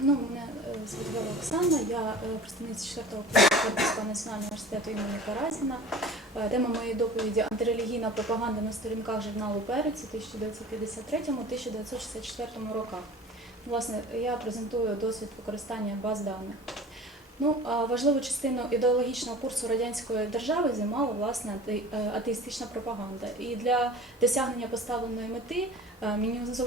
Ну, мене е, Оксана, я е, представниця 4-го курсу національного університету імені Каразіна. Е, Тема моєї доповіді антирелігійна пропаганда на сторінках журналу Перець у 1953-1964 роках. Власне, я презентую досвід використання баз даних. Ну, важливу частину ідеологічного курсу радянської держави займала власне е, атеїстична пропаганда. І для досягнення поставленої мети е,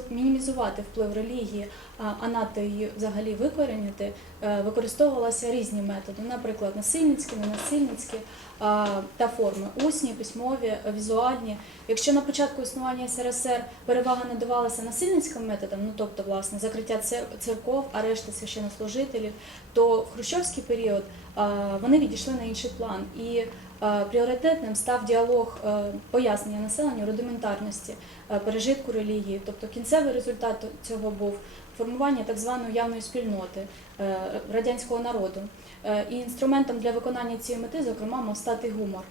мінімізувати вплив релігії, а- надто її взагалі викорінити, е, використовувалися різні методи, наприклад, насильницькі, ненасильницькі та форми усні, письмові, візуальні. Якщо на початку існування СРСР перевага надавалася насильницьким методам, ну тобто власне закриття цер- церков, арешти священнослужителів, то в хрущовський період вони відійшли на інший план. І пріоритетним став діалог пояснення населенню рудиментарності, пережитку релігії. Тобто кінцевий результат цього був формування так званої явної спільноти е, радянського народу. Е, І інструментом для виконання цієї мети, зокрема, мав стати гумор.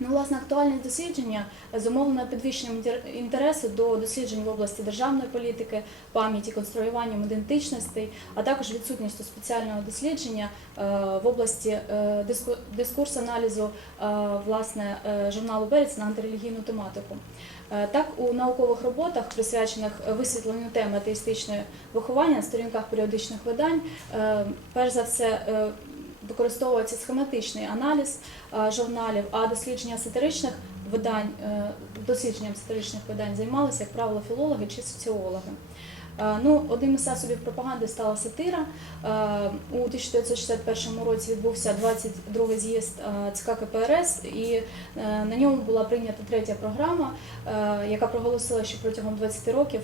Ну, власне, актуальність дослідження зумовлена підвищенням інтересу до досліджень в області державної політики, пам'яті, конструюванням ідентичностей, а також відсутністю спеціального дослідження е, в області е, дискурс-аналізу е, власне журналу Берець на антирелігійну тематику. Е, Так, у наукових роботах, присвячених висвітленню теми атеїстичної виховання на сторінках періодичних видань, е, перш за все е, використовується схематичний аналіз журналів, а дослідження сатиричних видань, е, дослідженням сатиричних видань займалися, як правило, філологи чи соціологи. Е, Ну, одним із засобів пропаганди стала сатира. Е, У 1961 році відбувся 22-й з'їзд ЦК КПРС, і на ньому була прийнята третя програма, яка проголосила, що протягом 20 років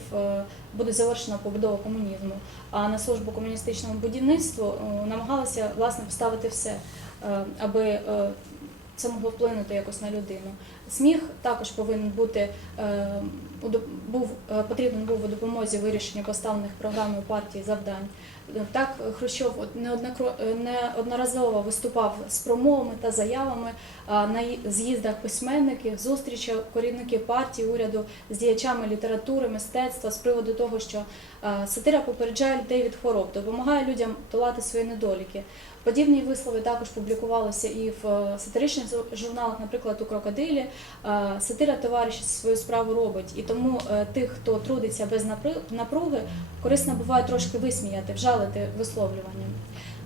буде завершена побудова комунізму. А на службу комуністичному будівництву намагалася власне поставити все, аби це могло вплинути якось на людину. Сміх також повинен бути е, був е, потрібен був у допомозі вирішення поставлених програмою партії завдань. Так Хрущов е, неодноразово виступав з промовами та заявами на з'їздах письменників, зустрічах керівників партії, уряду з діячами літератури, мистецтва з приводу того, що сатира попереджає людей від хвороб, допомагає людям долати свої недоліки. Подібні вислови також публікувалися і в е, сатиричних журналах, наприклад, у крокодилі. Е, Сатира товариші свою справу робить, і тому е, тих, хто трудиться без напруги, корисно буває трошки висміяти, вжалити висловлюванням.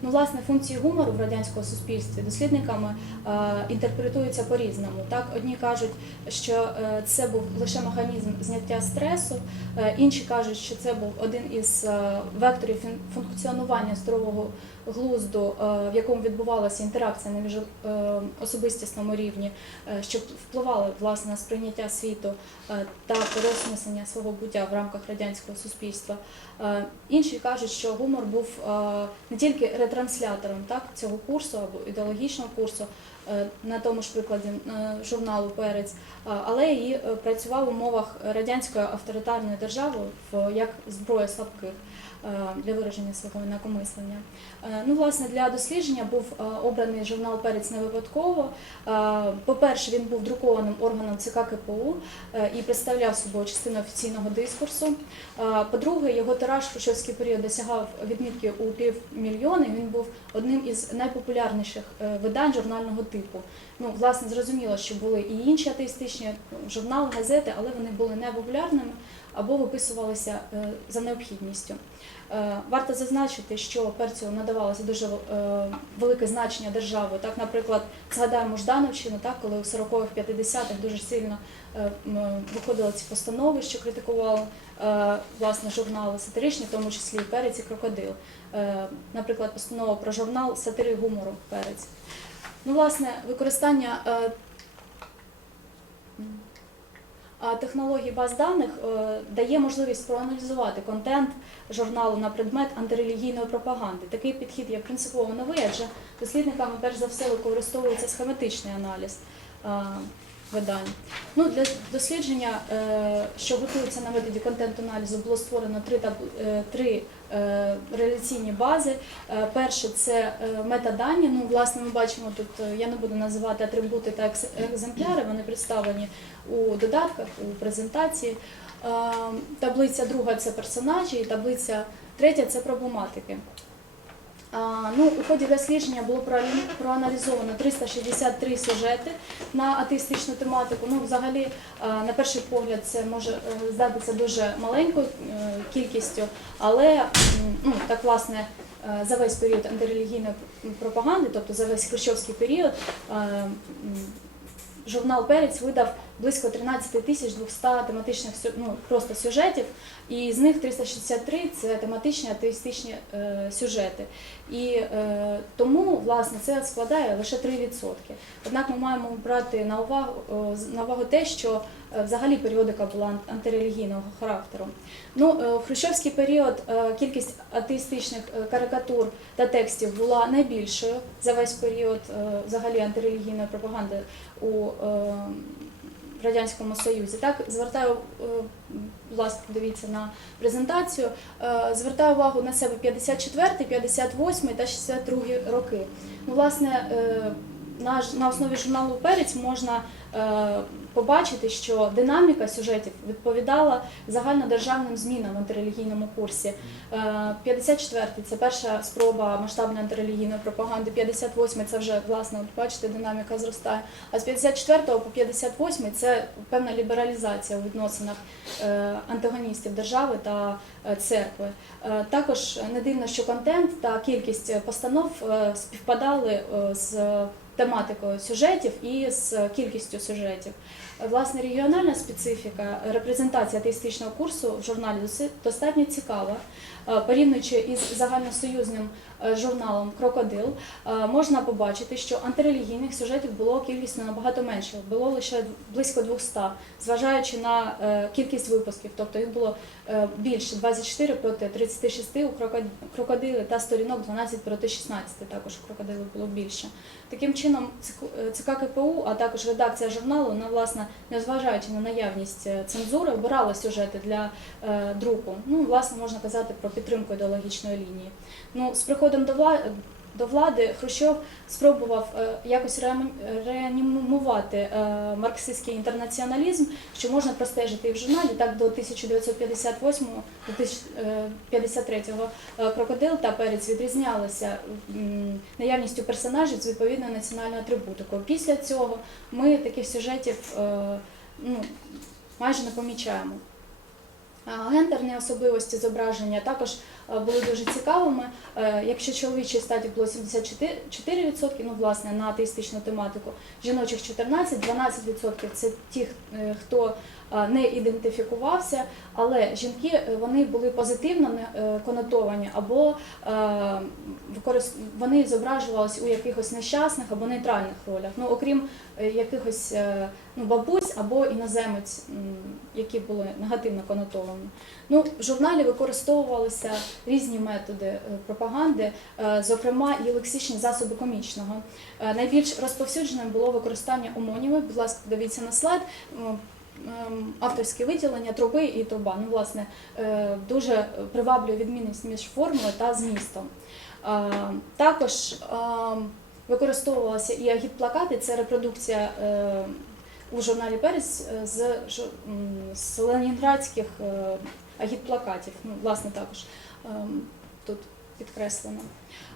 Ну, власне, функції гумору в радянському суспільстві дослідниками е, інтерпретуються по-різному. Так, одні кажуть, що е, це був лише механізм зняття стресу, е, інші кажуть, що це був один із векторів функціонування здорового глузду, в якому відбувалася інтеракція на між- особистісному рівні, що впливали власне на сприйняття світу та переосмислення свого буття в рамках радянського суспільства. Інші кажуть, що гумор був не тільки ретранслятором так, цього курсу або ідеологічного курсу, на тому ж прикладі е, журналу Перець, е, але і е, працював в умовах радянської авторитарної держави в- як зброя слабких е, для вираження свого інакомислення. Е, Ну, власне, для дослідження був е, обраний журнал Перець не випадково. Е, По-перше, він був друкованим органом ЦК КПУ е, і представляв собою частину офіційного дискурсу. Е, По-друге, його тираж в хрущовський період досягав відмітки у півмільйона. Він був одним із найпопулярніших е, видань журнального типу. Ну, власне, зрозуміло, що були і інші атеїстичні журнали, газети, але вони були непопулярними або виписувалися е, за необхідністю. Е, Варто зазначити, що перцю надавалося дуже е, велике значення держави. Так, наприклад, згадаємо Ждановщину, так, коли у 40-х, 50-х дуже сильно е, виходили ці постанови, що критикували е, власне журнали сатиричні, в тому числі і перець і крокодил. Е, Наприклад, постанова про журнал сатири гумору перець. Ну, власне, використання е, технологій баз даних е, дає можливість проаналізувати контент журналу на предмет антирелігійної пропаганди. Такий підхід є принципово новий, адже дослідниками перш за все використовується схематичний аналіз. Е, видань. Ну, для дослідження, що готується на методі контент-аналізу, було створено три, три реляційні бази. Е, Перше це е, метадані. Ну, власне, ми бачимо тут, е, я не буду називати атрибути та екземпляри, вони представлені у додатках, у презентації. Е, Таблиця друга це персонажі, і таблиця третя це проблематики. Ну, у ході дослідження було проаналізовано 363 сюжети на атеїстичну тематику. Ну, взагалі, на перший погляд, це може е, здатися дуже маленькою е, кількістю, але ну, так власне. е, За весь період антирелігійної пропаганди, тобто за весь хрущовський період, журнал Перець видав близько 13 тисяч 200 тематичних ну, просто сюжетів, і з них 363 це тематичні атеїстичні е, сюжети. І е, тому власне це складає лише 3%. Однак ми маємо брати на увагу е, на увагу те, що е, взагалі періодика була антирелігійного характеру. Ну, е, в хрущовський період е, кількість атеїстичних е, карикатур та текстів була найбільшою за весь період е, взагалі антирелігійної пропаганди у е, Радянському Союзі. Так, звертаю, власне, дивіться на презентацію. Е, Звертаю увагу на себе 54, 58 та 62 роки. Ну, власне, е, на, основі журналу Перець можна е, побачити, що динаміка сюжетів відповідала загальнодержавним змінам в антирелігійному курсі. Е, 54-й – це перша спроба масштабної антирелігійної пропаганди, 58-й – це вже, власне, от бачите, динаміка зростає. А з 54 по 58 це певна лібералізація у відносинах е, антагоністів держави та е, церкви. Е, Також не дивно, що контент та кількість постанов е, співпадали е, з тематикою сюжетів і з кількістю сюжетів. Власне, регіональна специфіка, репрезентація атеїстичного курсу в журналі достатньо цікава. Е, Порівнюючи із загальносоюзним е, журналом Крокодил, е, можна побачити, що антирелігійних сюжетів було кількісно набагато менше, було лише близько 200, зважаючи на кількість випусків. Тобто їх було більше 24 проти 36 у крокодили та сторінок 12 проти 16, також у крокодили було більше. Таким чином, ЦК е, ЦК КПУ, а також редакція журналу, вона, власне, незважаючи на наявність е, цензури, обирала сюжети для е, друку. Ну, власне, можна казати про підтримку ідеологічної лінії. Ну, з приходом до влади. До влади Хрущов спробував е, якось реанімувати е, марксистський інтернаціоналізм, що можна простежити і в журналі. Так до 1958-53 крокодил та перець відрізнялися наявністю персонажів з відповідною національною атрибутикою. Після цього ми таких сюжетів е, ну, майже не помічаємо. Гендерні особливості зображення також е, були дуже цікавими. Е, Якщо чоловічої статі було 74%, ну власне на атеїстичну тематику, жіночих 14%, 12% це ті, е, хто е, не ідентифікувався, але жінки е, вони були позитивно е, конотовані або е, вони зображувалися у якихось нещасних або нейтральних ролях. Ну окрім е, якихось е, ну, бабусь або іноземець, які були негативно конотовані. Ну, в журналі використовувалися різні методи е, пропаганди, е, зокрема і лексичні засоби комічного. Е, Найбільш розповсюдженим було використання омонімів. Будь ласка, дивіться на слайд. Авторське виділення труби і труба. Ну, власне, дуже приваблює відмінність між формою та змістом. Також використовувалися і агітплакати, це репродукція у журналі Перець е, з, ленінградських агітплакатів. Ну, власне, також ем, тут підкреслено.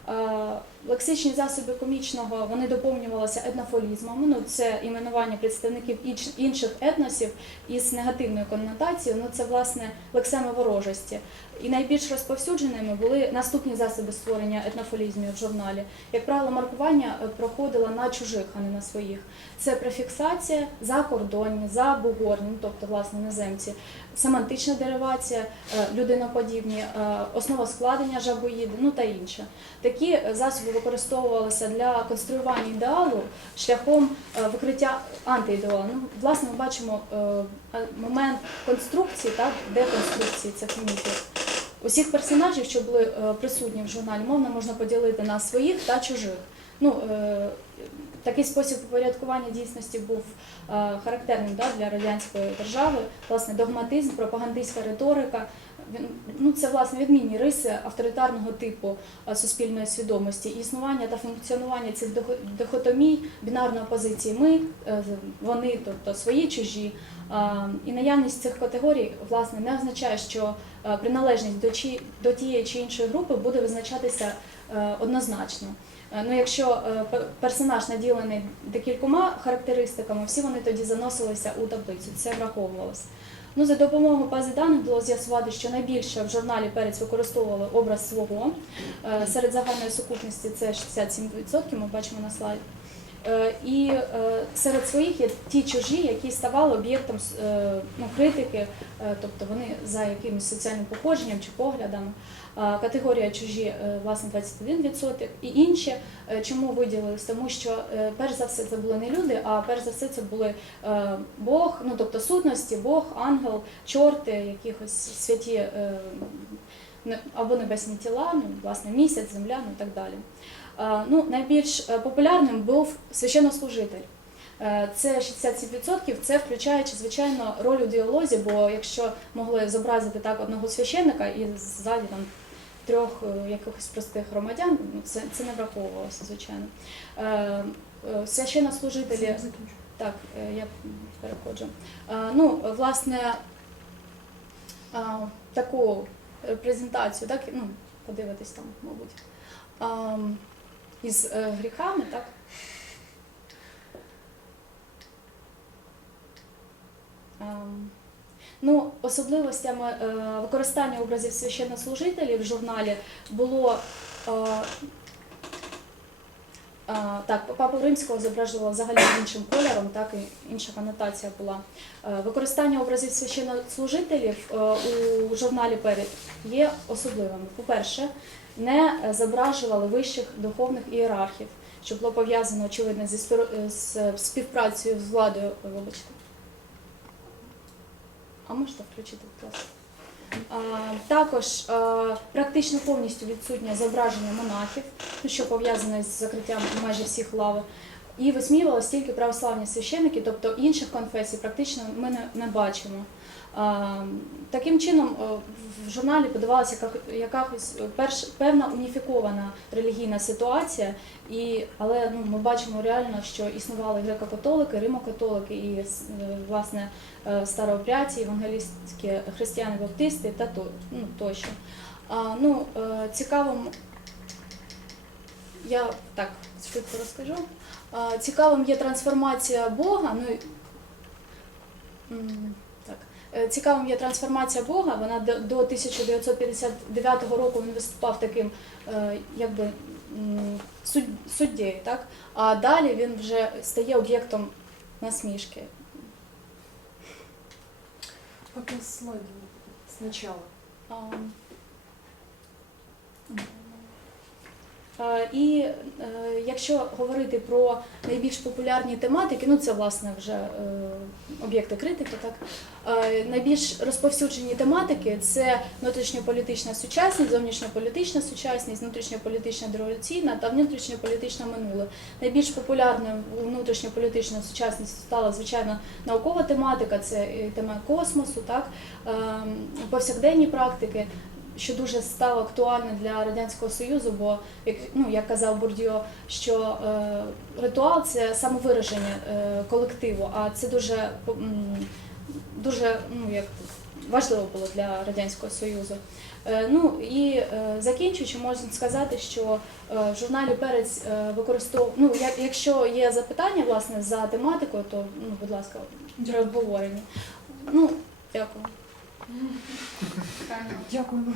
Е, Лексичні засоби комічного вони доповнювалися етнофолізмом. Ну, це іменування представників інших етносів із негативною коннотацією. Ну, це власне лексеми ворожості. І найбільш розповсюдженими були наступні засоби створення етнофолізмів в журналі. Як правило, маркування е, проходило на чужих, а не на своїх. Це префіксація, закордонні, забугорні, ну, тобто власне іноземці, семантична деривація, е, людиноподібні, е, основа складення жабоїди, ну та інше. Такі засоби використовувалися для конструювання ідеалу шляхом викриття антиідеалу. Ну, власне, ми бачимо момент конструкції та деконструкції цих міфів. Усіх персонажів, що були е, присутні в журналі, мовно можна поділити на своїх та чужих. ну, е, такий спосіб упорядкування дійсності був е, характерним да, для радянської держави. Власне, догматизм, пропагандистська риторика. Він, ну, це власне відмінні риси авторитарного типу суспільної свідомості. І існування та функціонування цих дихо- дихотомій, бінарної позиції ми, вони, тобто свої чужі. І наявність цих категорій власне не означає, що е, приналежність до, чи, до тієї чи іншої групи буде визначатися е, однозначно. Е, Ну, якщо персонаж наділений декількома характеристиками, всі вони тоді заносилися у таблицю. Це враховувалося. Ну, за допомогою бази даних було з'ясувати, що найбільше в журналі Перець використовували образ свого. Серед загальної сукупності це 67%, ми бачимо на слайді. Е, І е, серед своїх є ті чужі, які ставали об'єктом е, ну, критики, тобто вони за якимось соціальним походженням чи поглядами. Категорія чужі власне 21%. І інші чому виділились? Тому що перш за все це були не люди, а перш за все це були Бог, ну тобто сутності, Бог, ангел, чорти, якихось святі або небесні тіла, ну, власне, місяць, земля, ну і так далі. Е, Ну, найбільш е, популярним був священнослужитель. Е, Це 67%, це включаючи, звичайно, роль у діалозі, бо якщо могли зобразити так одного священника і ззаді там трьох якихось простих громадян, ну, це, це не враховувалося, звичайно. Священнослужителі так, я переходжу. Ну, власне, таку презентацію, так, ну, подивитись там, мабуть, ем, із е, гріхами, так. Ем, Ну, особливостями е, використання образів священнослужителів в журналі було е, Так, папу римського зображувала взагалі іншим кольором, так і інша анотація була. Використання образів священнослужителів у журналі Перед є особливими. По-перше, не е, зображували вищих духовних ієрархів, що було пов'язано очевидно зі е, з співпрацею з владою. Вибачте. А можете включити, будь ласка? Також практично повністю відсутнє зображення монахів, ну, що пов'язане з закриттям майже всіх лав. І висміювалися тільки православні священники, тобто інших конфесій практично ми не бачимо. Таким чином, е, в журналі подавалася якась перш, певна уніфікована релігійна ситуація, і, але ну, ми бачимо реально, що існували греко-католики, римо-католики і е, власне е, старообрядці, евангелістські християни баптисти та то, ну, тощо. А, ну, е, цікавим, я так швидко розкажу. А, цікавим є трансформація Бога. Ну. Е, Цікавим є трансформація Бога. Вона до до 1959 року він виступав таким, е, якби суд- суддєю, так? А далі він вже стає об'єктом насмішки. Слайд сначала. А, Е, І е, якщо говорити про найбільш популярні тематики, ну це власне вже е, об'єкти критики, так е, найбільш розповсюджені тематики це внутрішньополітична сучасність, зовнішньополітична сучасність, внутрішньополітична революційна та внутрішньополітичне минуле. Найбільш популярною у внутрішньополітичній сучасності стала звичайно наукова тематика, це тема космосу, так ем, повсякденні практики що дуже стало актуальне для радянського союзу, бо як ну як казав Бурдіо, що е, ритуал це самовираження е, колективу, а це дуже дуже ну як важливо було для радянського союзу. Е, ну і е, закінчуючи, можна сказати, що е, в журналі Перець е, використовує. Ну, як, якщо є запитання власне за тематикою, то ну, будь ласка, при обговоренні. Ну, дякую. Дякую.